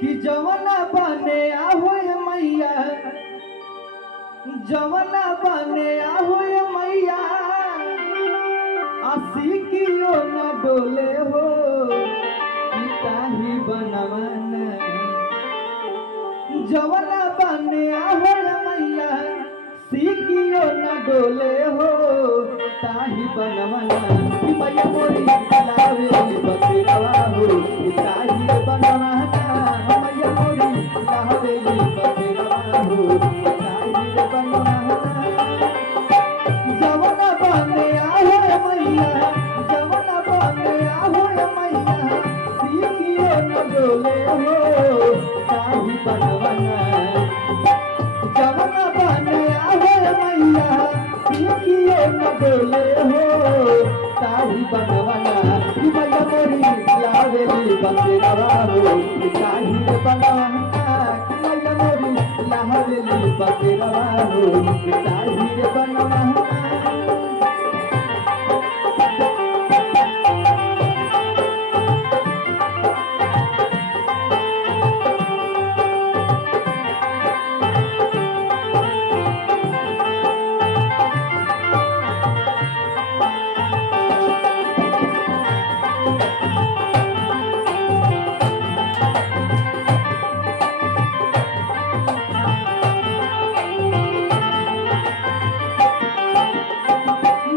कि जवना बने आहोय मैया, जवना बने आहोय मैया, आसी कियो न डोले हो कि ताही बनवन। जवना बने आहोय मैया, सीकियो न डोले हो ताही बनवना। कि मैया मोरी लावे बसेरवा हो कि ताही बनवना। मैया मोरी लावे बसेरवा हो कि ताही बनवना। जवना बने आहोय मैया, जवना बने आहोय मैया, सीकियो न डोले हो ताही बनवना। जवना बने आहोय मैया, सीकियो न डोले हो ताही बनवना। कि मैया मोरी लावेली बसेरवा हो कि ताही बनवना। कि मैया मोरी लावेली बसेरवा हो कि ताही बनवना।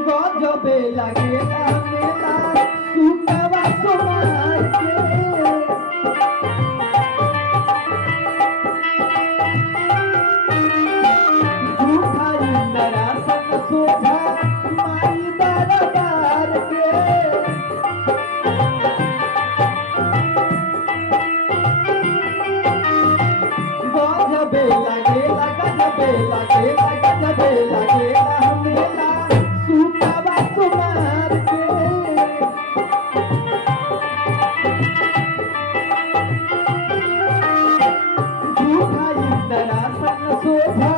गजबे लागेला मेला सुकवा सोनार के। झूठा इंदरा सन शोभा माई दरबार के। गजबे लागेला, गजबे लागेला, गजबे लागेला मेला सुकवा सोनार के। झूठा इंदरा सन शोभा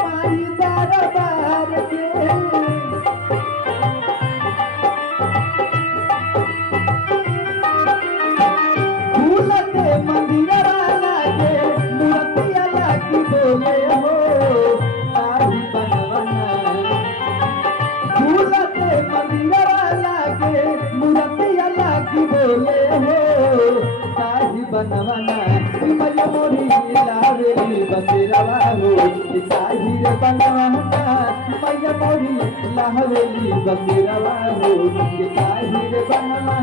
माई दरबार के। फूलते मंदिरवा लागे मूर्तिया लागी बोले हो ताही बनवना। फूलते मंदिरवा लागे मूर्तिया लागी बोले हो ताही बनवना। कि मैया मोरी लावेली बसेरवा हो कि ताही बनवना। मैया मोरी लावेली बसेरवा हो कि ताही बनवना।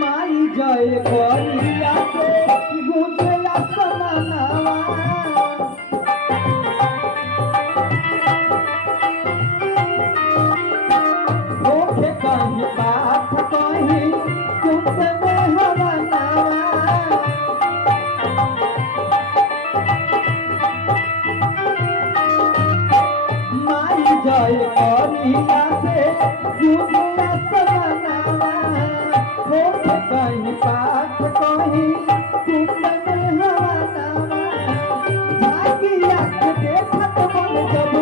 माई जय करिया से गुजला समानावा। होखे कहीं पाठ कहीं कुछ में हवनावा। माई जय करिया से गुजला समानावा। होखे कहीं पाठ कहीं कुछ में हवनावा। झाकिया के देखत मन जब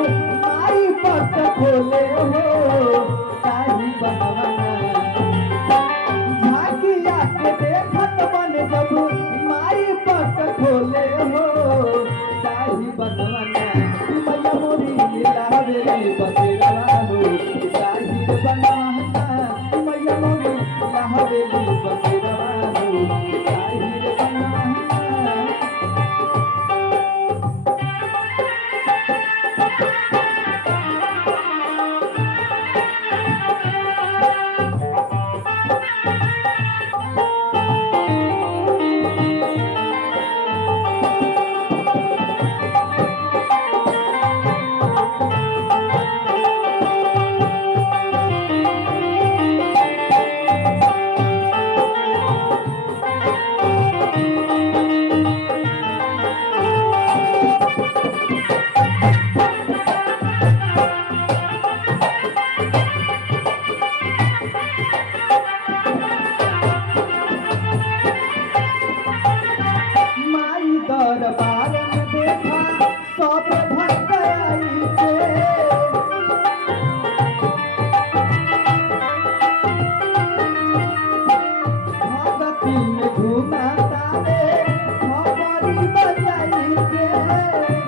माई पट खोले हो ताही बनवना। झाकिया के देखत मन जब माई पट खोले हो ताही बनवना। कि मैया मोरी लावेली बसेरवा हो कि ताही बनवना। कि मैया मोरी लावेली बसेरवा हो कि ताही रे